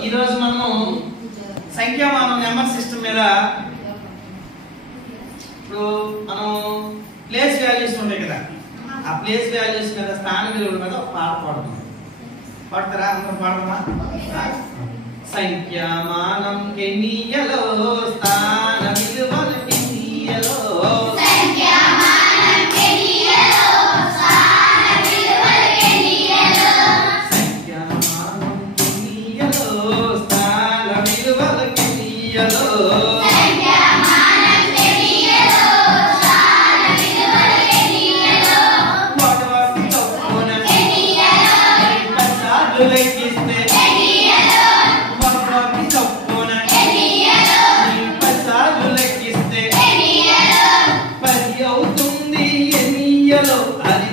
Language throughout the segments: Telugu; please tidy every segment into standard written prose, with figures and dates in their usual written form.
ఈ రోజు మనము సంఖ్యామానం నెంబర్ సిస్టమ్ మీద ఇప్పుడు మనం ప్లేస్ వాల్యూస్ ఉంటాయి కదా, ఆ ప్లేస్ వాల్యూస్ మీద స్థాన విలువల మీద ఒక పాట పాడుతున్నాం. పాడతారా? అందరూ పాడదామా? సంఖ్యామానం కెనియలో స్థాన విలువల కెనియలో అవుతుంది ఎన్నియలో అది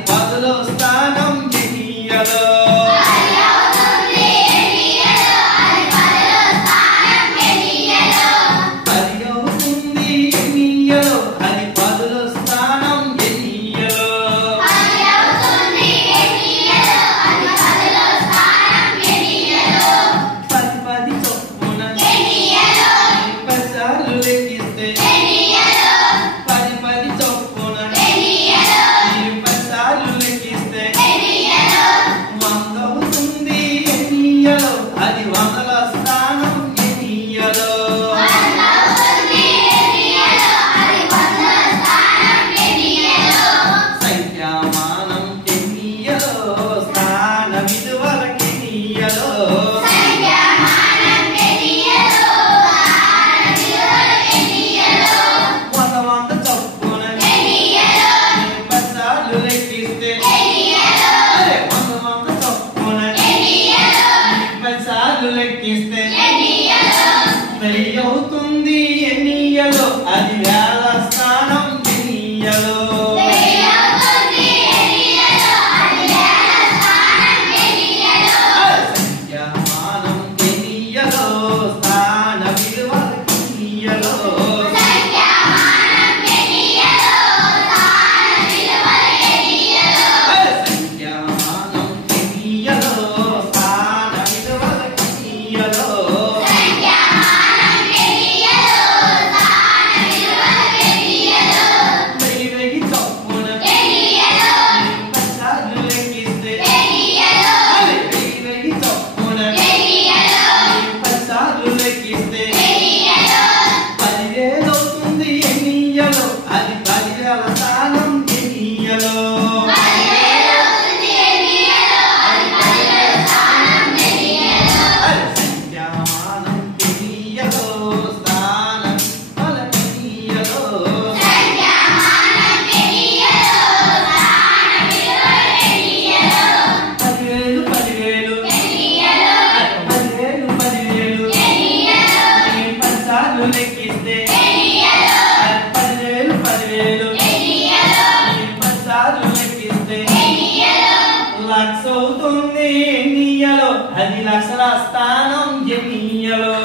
వేల స్థానం ఎన్నియలో సంఖ్యామానం ఎన్నియలో స్థాన విలువల ఎన్నియలో సంఖ్యామానం ఎన్నియలో స్థాన విలువల ఎన్నియలో లక్ష అవుతుంది ఎన్నియలో అది లక్షల స్థానం ఎన్నియలో